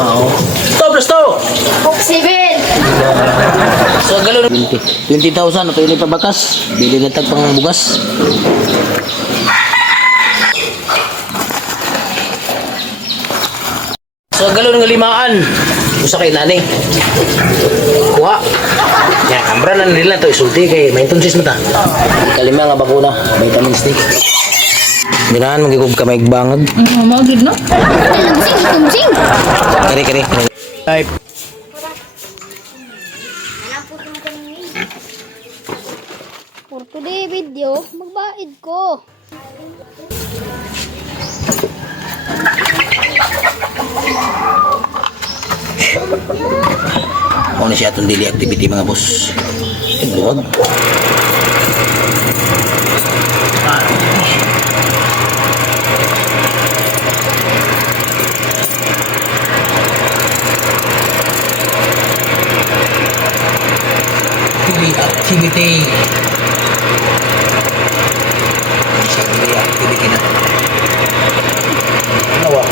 Wow. To plus to. Coke 7. So galon 20,000 ato ini pabakas. Bili na tag pang bugas. So galon nga limaan. Usa kay nani. Kuha. Ya, kamera na nila to isulti kay may tunsis mata. Kalima nga bakuna, vitamins D. Ganahan magigub ka may bangag. Mau gid no? Kumsing. Kari. Type. For today video, magbaid ko. Ano na siya itong daily activity mga boss. Luwag. Daily activity. Siya daily activity na. Nawa.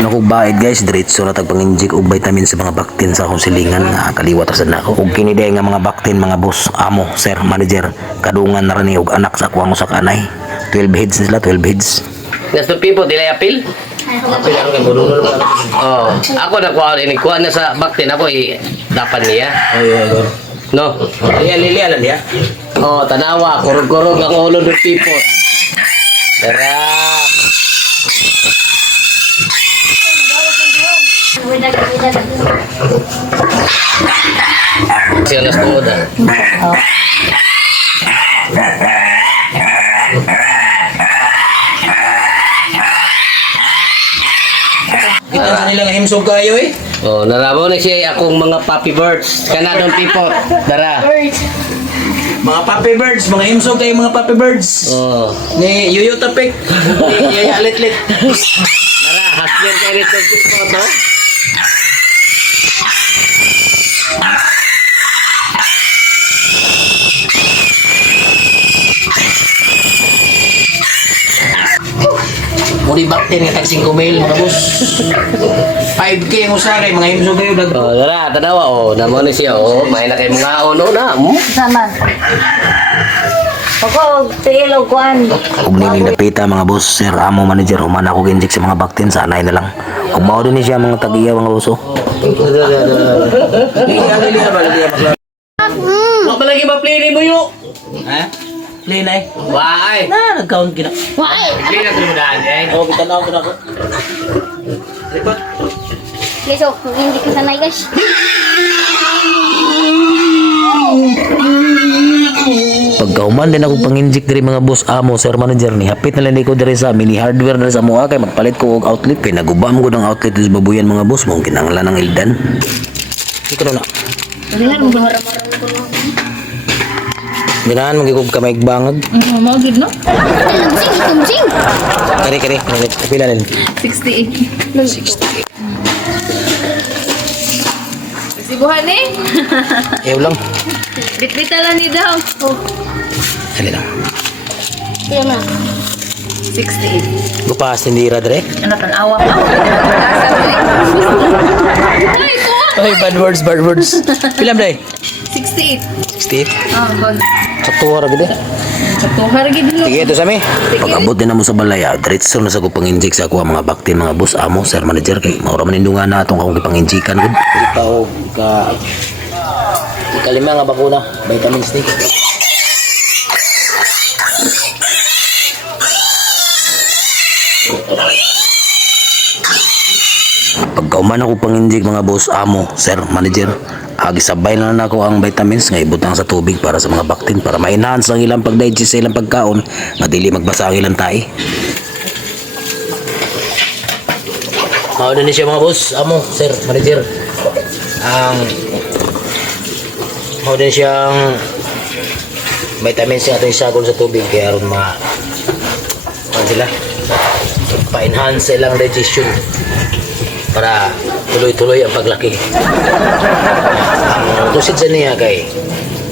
Nakugbaid guys, diretso na tagpang-inject og vitamin sa mga baktin sa akong silingan nga kaliwat sa nako. Ug kini day nga mga baktin mga boss, amo, sir, manager, kadungan na rin og anak sa kuwang sa kanay. 12 heads sila, 12 heads. That's the people, dili apil? Oh, ako na kuha na sa baktin ako dapan niya. Ay. No. Liya lang dia. Oh, tanawa, kurog-kurog ang ulo ng people. Tara. Siya na sa Kita sa nila nga himsog kayo eh. Oh, narabaw na siya akong mga puppy birds. Kanadong people. Tara. Mga puppy birds, mga himsog kayo mga puppy birds. Oh. Ni Yuyo Tapik. Ni Yaya Litlit. Tara, husband kayo nito people, no? Muli baktin nga tag 5 mil mga boss. 5K ang usari mga himsog kayo dag. Oh, tara, tanawa. Oh, namo ni siya. Oh, may na kay mga ono na. Sama. Ako, tilo kuan. Kung nining napita mga boss, sir, amo manager, human ako ginjik sa mga baktin, sanay na lang. Kung mao din siya mga tagiya mga boso. Malagi ba play ni mo yun? Ha? Play na eh. Why? Na, nag-count kina. Why? Play na tumudahan eh. Oh, bitanaw ko na ako. Lipat. Please, oh, hindi ka sanay guys. Pagkauman din ako pang-inject diri mga boss, amo, sir, manager ni. Hapit na lang ko diri sa mini hardware na sa mga kay magpalit ko og outlet kay nagubam ko ng outlet sa babuyan mga boss, mong kinahanglan ng ildan. Ikaw na. Dalihan mo bahara-bahara ko lang. Ganahan magigub ka may bangag. Mau gid no? Kumsing. Kari. Pila nil? 68. 68. Sibuhan eh. Ayaw lang. Bit-bita lang ni daw. Oh. Hali lang. Kaya na. 68. Lupas tindira dre. Ano tanawa pa? Ay, ko. Ay, bad words. Pila dre? 68. 68. Oh, Sakto ra gid. Tuhar gid no. Sige, ito sa mi. Pag-abot din na mo sa balaya, diretso na sa ko pang-inject sa ako ang mga baktin, mga boss, amo, sir, manager, kay maura manindungan na itong akong ipang-injikan. Ikaw, ikalima nga bakuna, vitamins D. Pagkauman ako pang-inject mga boss, amo, sir, manager, gisabay na ako ang vitamins nga ibutang sa tubig para sa mga baktin para ma-enhance ang ilang pag-digest sa ilang pagkaon nga dili magbasa ang ilang tae. Mao na ni siya mga boss, amo, sir, manager. Mao din siyang vitamins nga atong isagol sa tubig kaya aron sila pa-enhance sa ilang digestion. para tuloy-tuloy ang paglaki. Ang tusid sa niya kay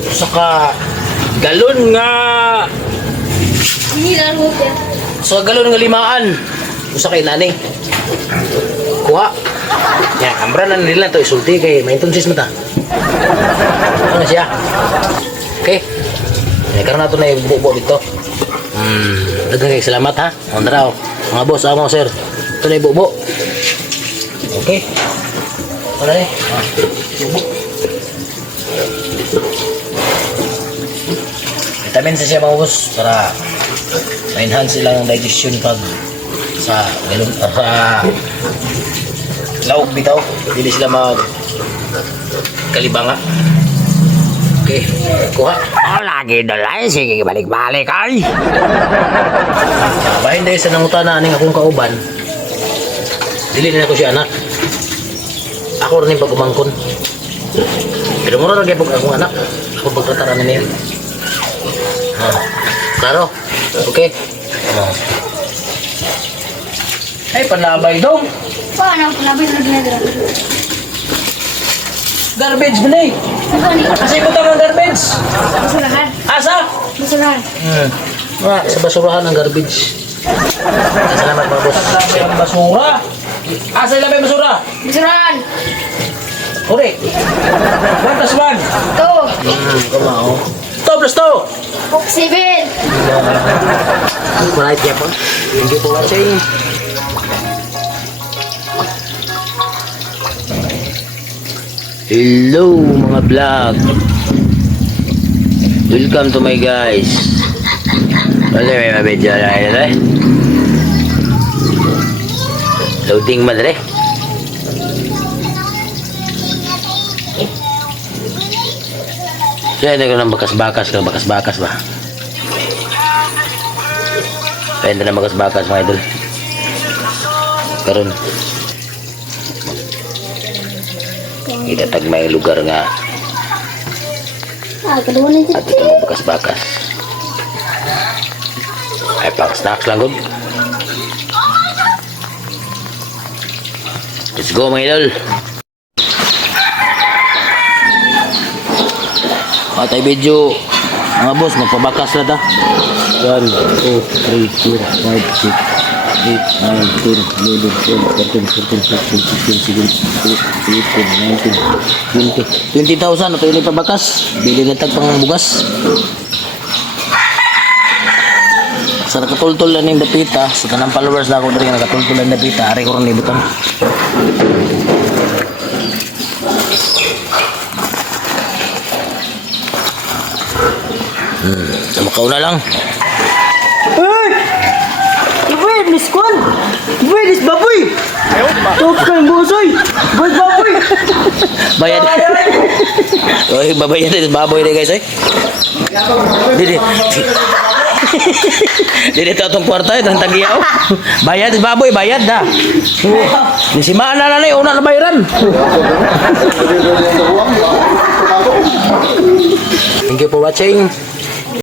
saka galon nga Hindi lang mo siya. so galon nga limaan usa kay nani kuha nya ambra na nila to isulti kay may tunsis mata ano siya okay karon nato na ibubo dito daghang kay salamat ha ondraw mga boss amo sir ito na ibubo okay wala bubo vitamins siya mga boss para ma-enhance silang digestion pag sa galon sa laog bitaw hindi sila mag kalibanga okay kuha Lagi dalay. Sige, balik-balik ay. bahin dahil sa nangutana aning akong kauban dili na ako si anak ako rin yung pag-umangkon pero mura rin yung akong anak ako pagtatara na niya klaro okay ay panabay dong Paano? Labis na ginagawa. garbage mo na eh Ano ni? asa ipunta ng garbage Basurahan. asa Basurahan. sa basurahan ng garbage salamat mga boss sa basura asa ilang may basura Basurahan. uri 1 plus 1 Ito. kumao 2 plus 2 Coke 7. right ya po thank you for watching Hello mga vlog. Welcome to my guys. Ano may mabidyo na ito eh? Loading madre. Kaya ko ng bakas-bakas ba? Pwede na bakas-bakas mga idol. Karon itatag may lugar nga Kedua ni. at ito mo bakas-bakas ay pang snacks lang good. Let's go mga idol. Patay video mga boss, magpabakas na ta. 1, 2, 3, 4, 5, 6 8, 9, 10, 11, 12, 13, 14, 15, 16, 17, 18, 19, 20. 20,000 ito yung ipabakas. Bili na tag pang bugas. Sa nakatultol lang yung dapita, sa tanang followers na ako rin nakatultol lang yung dapita, ari ko rin ibutan. Makaw na lang. Buenis kon! Buenis baboy! Tawag ka ng busoy! Buenis baboy! Bayad. Oy, babayad din baboy na guys, eh. Dili. Dili to atong kwarta itong tagiyaw. Bayad din baboy, bayad da. Ni si mana na una na bayaran. thank you for watching